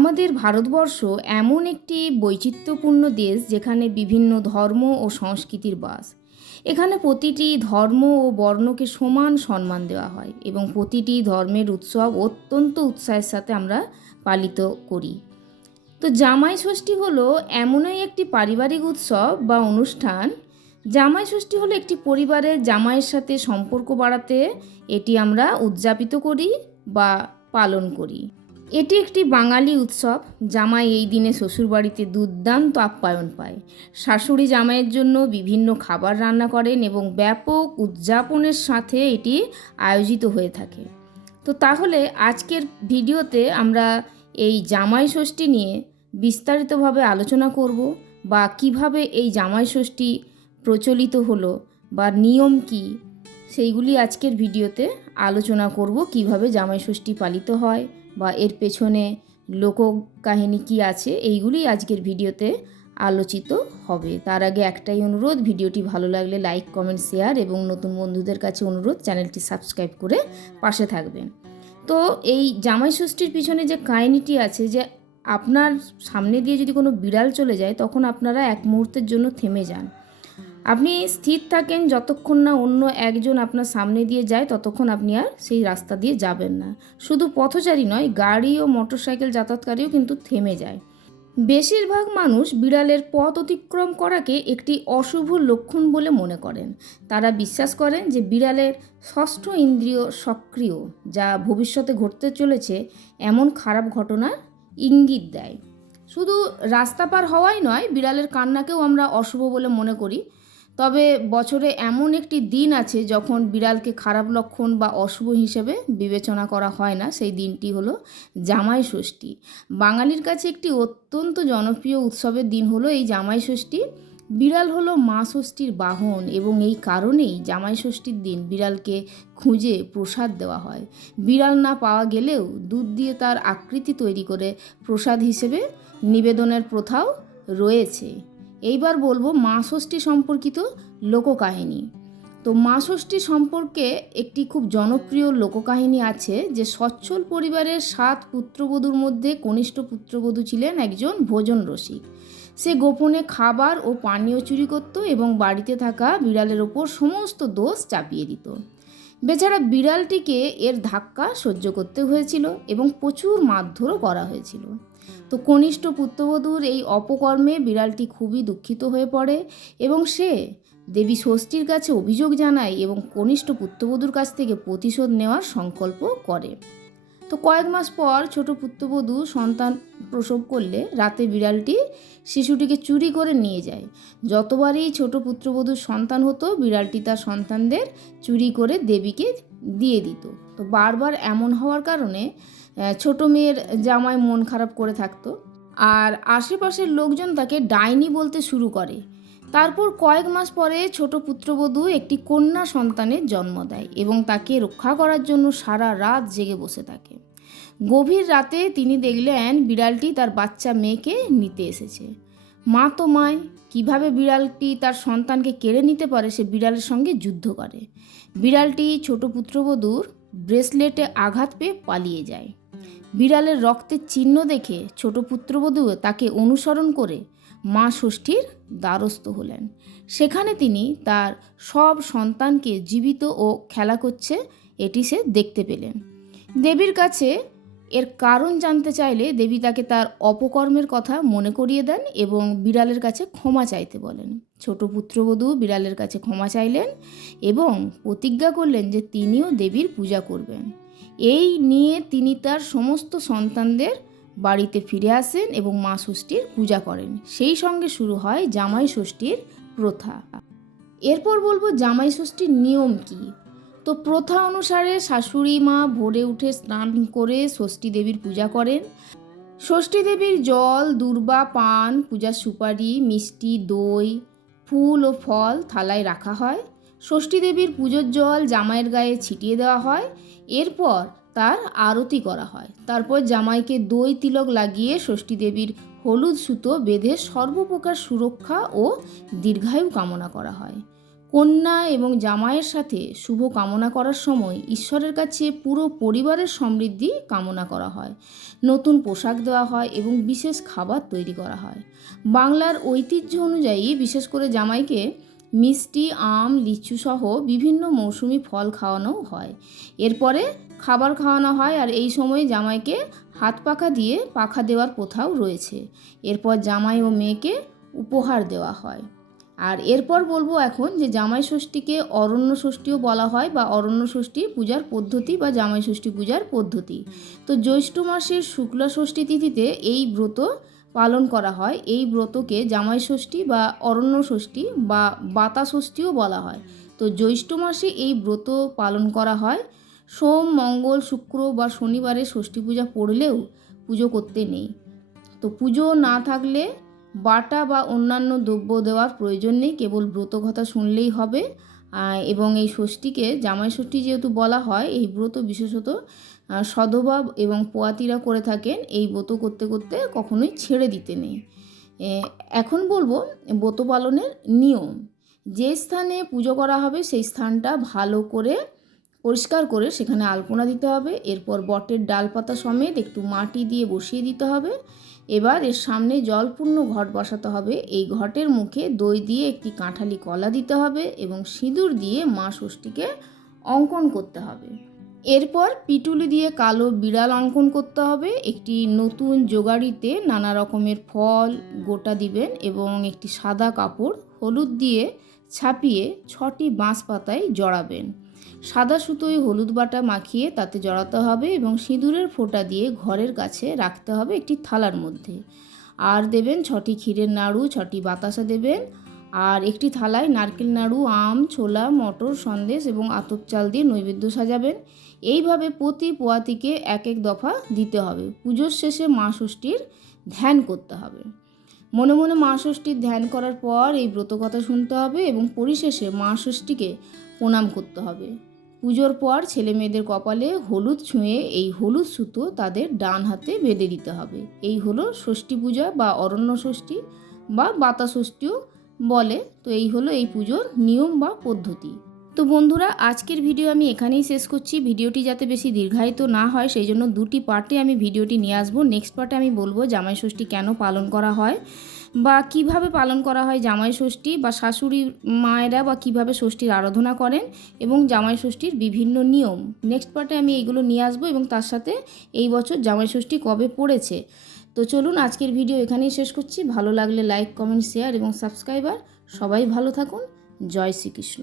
আমাদের ভারতবর্ষ এমন একটি বৈচিত্র্যপূর্ণ দেশ যেখানে বিভিন্ন ধর্ম ও সংস্কৃতির বাস। এখানে প্রতিটি ধর্ম ও বর্ণকে সমান সম্মান দেওয়া হয় এবং প্রতিটি ধর্মের উৎসব অত্যন্ত উৎসাহের সাথে আমরা পালিত করি। তো জামাই ষষ্ঠী হলো এমনই একটি পারিবারিক উৎসব বা অনুষ্ঠান। জামাই ষষ্ঠী হলো একটি পরিবারের জামাইয়ের সাথে সম্পর্ক বাড়াতে এটি আমরা উদযাপিত করি বা পালন করি। এটি একটি বাঙালি উৎসব। জামাই এই দিনে শ্বশুরবাড়িতে দুর্দান্ত আপ্যায়ন পায়। শাশুড়ি জামাইয়ের জন্য বিভিন্ন খাবার রান্না করেন এবং ব্যাপক উদযাপনের সাথে এটি আয়োজিত হয়ে থাকে। তো তাহলে আজকের ভিডিওতে আমরা এই জামাই ষষ্ঠী নিয়ে বিস্তারিতভাবে আলোচনা করব বা কীভাবে এই জামাই ষষ্ঠী প্রচলিত হলো বা নিয়ম কি, সেইগুলি আজকের ভিডিওতে আলোচনা করব কীভাবে জামাই ষষ্ঠী পালিত হয় বা এর পেছনে লোককাহিনী কি আছে এইগুলি আজকের ভিডিওতে আলোচিত হবে। তার আগে একটাই অনুরোধ, ভিডিওটি ভালো লাগলে লাইক, কমেন্ট, শেয়ার এবং নতুন বন্ধুদের কাছে অনুরোধ, চ্যানেলটি সাবস্ক্রাইব করে পাশে থাকবেন। তো এই জামাই ষষ্ঠীর পিছনে যে কাহিনীটি আছে যে আপনার সামনে দিয়ে যদি কোনো বিড়াল চলে যায়, তখন আপনারা এক মুহূর্তের জন্য থেমে যান। আপনি স্থির থাকেন যতক্ষণ না অন্য একজন আপনার সামনে দিয়ে যায়, ততক্ষণ আপনি আর সেই রাস্তা দিয়ে যাবেন না। শুধু পথচারী নয়, গাড়ি ও মোটরসাইকেল যাতায়াতকারীও কিন্তু থেমে যায়। বেশিরভাগ মানুষ বিড়ালের পথ অতিক্রম করাকে একটি অশুভ লক্ষণ বলে মনে করেন। তারা বিশ্বাস করেন যে বিড়ালের ষষ্ঠ ইন্দ্রিয় সক্রিয়, যা ভবিষ্যতে ঘটতে চলেছে এমন খারাপ ঘটনার ইঙ্গিত দেয়। শুধু রাস্তা পার হওয়াই নয়, বিড়ালের কান্নাকেও আমরা অশুভ বলে মনে করি। তবে বছরে এমন একটি দিন আছে যখন বিড়ালকে খারাপ লক্ষণ বা অশুভ হিসেবে বিবেচনা করা হয় না। সেই দিনটি হলো জামাই ষষ্ঠী। বাঙালির কাছে একটি অত্যন্ত জনপ্রিয় উৎসবের দিন হলো এই জামাই ষষ্ঠী। বিড়াল হলো মা ষষ্ঠীর বাহন এবং এই কারণেই জামাই ষষ্ঠীর দিন বিড়ালকে খুঁজে প্রসাদ দেওয়া হয়। বিড়াল না পাওয়া গেলেও দুধ দিয়ে তার আকৃতি তৈরি করে প্রসাদ হিসেবে নিবেদনের প্রথাও রয়েছে। এইবার বলব মা ষষ্ঠী সম্পর্কিত লোককাহিনী। তো মা ষষ্ঠী সম্পর্কে একটি খুব জনপ্রিয় লোককাহিনী আছে যে সচ্ছল পরিবারের সাত পুত্রবধূর মধ্যে কনিষ্ঠ পুত্রবধূ ছিলেন একজন ভোজন রসিক। সে গোপনে খাবার ও পানীয় চুরি করত এবং বাড়িতে থাকা বিড়ালের ওপর সমস্ত দোষ চাপিয়ে দিত। বেচারা বিড়ালটিকে এর ধাক্কা সহ্য করতে হয়েছিল এবং প্রচুর মারধরও করা হয়েছিল। তো কনিষ্ঠ পুত্রবধূর এই অপকর্মে বিড়ালটি খুবই দুঃখিত হয়ে পড়ে এবং সে দেবী ষষ্ঠীর কাছে অভিযোগ জানায় এবং কনিষ্ঠ পুত্রবধূর কাছ থেকে প্রতিশোধ নেওয়ার সংকল্প করে। তো কয়েক মাস পর ছোট পুত্রবধূ সন্তান প্রসব করলে রাতে বিড়ালটি শিশুটিকে চুরি করে নিয়ে যায়। যতবারই ছোট পুত্রবধূর সন্তান হতো, বিড়ালটি তার সন্তানদের চুরি করে দেবীকে দিয়ে দিত। তো বারবার এমন হওয়ার কারণে ছোট মেয়ের জামাই মন খারাপ করে থাকতো। আর আশেপাশের লোকজন তাকে ডাইনি বলতে শুরু করে। তারপর কয়েক মাস পরে ছোট পুত্রবধূ একটি কন্যা সন্তানের জন্ম দেয় এবং তাকে রক্ষা করার জন্য সারা রাত জেগে বসে থাকে। গভীর রাতে তিনি দেখলেন বিড়ালটি তার বাচ্চা মেয়েকে নিতে এসেছে। মা তো মায়, কীভাবে বিড়ালটি তার সন্তানকে কেড়ে নিতে পারে সে বিড়ালের সঙ্গে যুদ্ধ করে। বিড়ালটি ছোট পুত্রবধূর ব্রেসলেটে আঘাত পেয়ে পালিয়ে যায়। বিড়ালের রক্তের চিহ্ন দেখে ছোট পুত্রবধূ তাকে অনুসরণ করে মা ষষ্ঠীর দ্বারস্থ হলেন। সেখানে তিনি তার সব সন্তানকে জীবিত ও খেলা করছে, এটি সে দেখতে পেলেন। দেবীর কাছে এর কারণ জানতে চাইলে দেবী তাকে তার অপকর্মের কথা মনে করিয়ে দেন এবং বিড়ালের কাছে ক্ষমা চাইতে বলেন। ছোট পুত্রবধূ বিড়ালের কাছে ক্ষমা চাইলেন এবং প্রতিজ্ঞা করলেন যে তিনিও দেবীর পূজা করবেন। এই নিয়ে তিনি তার সমস্ত সন্তানদের বাড়িতে ফিরে আসেন এবং মা ষষ্ঠীর পূজা করেন। সেই সঙ্গে শুরু হয় জামাই ষষ্ঠীর প্রথা। এরপর বলব জামাই ষষ্ঠীর নিয়ম কী? তো প্রথা অনুসারে শাশুড়ি মা ভোরে উঠে স্নান করে ষষ্ঠী দেবীর পূজা করেন। ষষ্ঠী দেবীর জল, দুর্বা, পান, পূজার সুপারি, মিষ্টি, দই, ফুল ও ফল থালায় রাখা হয়। ষষ্ঠী দেবীর পুজোর জল জামাইয়ের গায়ে ছিটিয়ে দেওয়া হয়। এরপর তার আরতি করা হয়। তারপর জামাইকে দই তিলক লাগিয়ে ষষ্ঠী দেবীর হলুদ সুতো বেঁধে সর্বপ্রকার সুরক্ষা ও দীর্ঘায়ু কামনা করা হয়। কন্যা এবং জামাইয়ের সাথে শুভ কামনা করার সময় ঈশ্বরের কাছে পুরো পরিবারের সমৃদ্ধি কামনা করা হয়। নতুন পোশাক দেওয়া হয় এবং বিশেষ খাবার তৈরি করা হয়। বাংলার ঐতিহ্য অনুযায়ী বিশেষ করে জামাইকে মিষ্টি, আম, লিচু সহ বিভিন্ন মৌসুমি ফল খাওয়ানো হয়। এরপরে খাবার খাওয়ানো হয় আর এই সময় জামাইকে হাত পাখা দিয়ে পাখা দেওয়ার প্রথাও রয়েছে। এরপর জামাই ও মেয়েকে উপহার দেওয়া হয়। আর এরপর বলব এখন যে জামাই ষষ্ঠীকে অরণ্য ষষ্ঠীও বলা হয় বা অরণ্য ষষ্ঠী পূজার পদ্ধতি বা জামাই ষষ্ঠী পূজার পদ্ধতি। তো জ্যৈষ্ঠ মাসের শুক্লা ষষ্ঠী তিথিতে এই ব্রত পালন করা হয়। এই ব্রতকে জামাই ষষ্ঠী বা অরণ্য ষষ্ঠী বা বাতা ষষ্ঠীও বলা হয়। তো জ্যৈষ্ঠ মাসে এই ব্রত পালন করা হয়। সোম, মঙ্গল, শুক্র বা শনিবারে ষষ্ঠী পূজা পড়লেও পুজো করতে নেই। তো পুজো না থাকলে বাটা বা অন্যান্য দ্রব্য দেওয়ার প্রয়োজন নেই। কেবল ব্রত কথা শুনলেই হবে। এবং এই ষষ্ঠীকে জামাই ষষ্ঠী যেহেতু বলা হয়, এই ব্রত বিশেষত সধবা এবং পোয়াতিরা করে থাকেন, এই ব্রত করতে করতে কখনোই ছেড়ে দিতে নেই। এখন বলব ব্রত পালনের নিয়ম। যে স্থানে পুজো করা হবে, সেই স্থানটা ভালো করে পরিষ্কার করে সেখানে আলপনা দিতে হবে। এরপর বটের ডালপাতা সমেত একটু মাটি দিয়ে বসিয়ে দিতে হবে। এবার এর সামনে জলপূর্ণ ঘট বসাতে হবে। এই ঘটের মুখে দই দিয়ে একটি কাঁঠালি কলা দিতে হবে এবং সিঁদুর দিয়ে মা ষষ্ঠীকে অঙ্কন করতে হবে। এরপর পিটুলি দিয়ে কালো বিড়াল অঙ্কন করতে হবে। একটি নতুন জোগাড়িতে নানা রকমের ফল, গোটা দিবেন এবং একটি সাদা কাপড় হলুদ দিয়ে ছাপিয়ে ছটি বাঁশ পাতায় জড়াবেন। সাদা সুতোয় হলুদ বাটা মাখিয়ে তাতে জড়াতে হবে এবং সিঁদুরের ফোঁটা দিয়ে ঘরের কাছে রাখতে হবে একটি থালার মধ্যে। আর দেবেন ছটি ক্ষীরের নাড়ু, ছটি বাতাসা দেবেন। আর একটি থালায় নারকেল নাড়ু, আম, ছোলা, মটর, সন্দেশ এবং আতপ চাল দিয়ে নৈবেদ্য সাজাবেন। এইভাবে প্রতি পোয়াতিকে এক এক দফা দিতে হবে। পুজোর শেষে মা ষষ্ঠীর ধ্যান করতে হবে। মনে মনে মা ষষ্ঠীর ধ্যান করার পর এই ব্রতকথা শুনতে হবে এবং পরিশেষে মা ষষ্ঠীকে প্রণাম করতে হবে। পুজোর পর ছেলে মেয়েদের কপালে হলুদ ছুঁয়ে এই হলুদ সুতো তাদের ডান হাতে বেঁধে দিতে হবে। এই হলো ষষ্ঠী পূজা বা অরণ্য ষষ্ঠী বা বাতা ষষ্ঠীও বলে। তো এই হলো এই পুজোর নিয়ম বা পদ্ধতি। তো বন্ধুরা, আজকের ভিডিও আমি এখানেই শেষ করছি। ভিডিওটি যাতে বেশি দীর্ঘায়িত না হয়, সেই জন্য দুটি পার্টে আমি ভিডিওটি নিয়ে আসব। নেক্সট পার্টে আমি বলব জামাই ষষ্ঠী কেন পালন করা হয়। বা কীভাবে পালন করা হয় জামাই ষষ্ঠী বা শাশুড়ি মায়েরা বা কীভাবে ষষ্ঠীর আরাধনা করেন এবং জামাই ষষ্ঠীর বিভিন্ন নিয়ম। নেক্সট পার্টে আমি এইগুলো নিয়ে আসব এবং তার সাথে এই বছর জামাই ষষ্ঠী কবে পড়েছে। তো চলুন আজকের ভিডিও এখানেই শেষ করছি। ভালো লাগলে লাইক কমেন্ট শেয়ার এবং সাবস্ক্রাইবার সবাই ভালো থাকুন। জয় শ্রীকৃষ্ণ।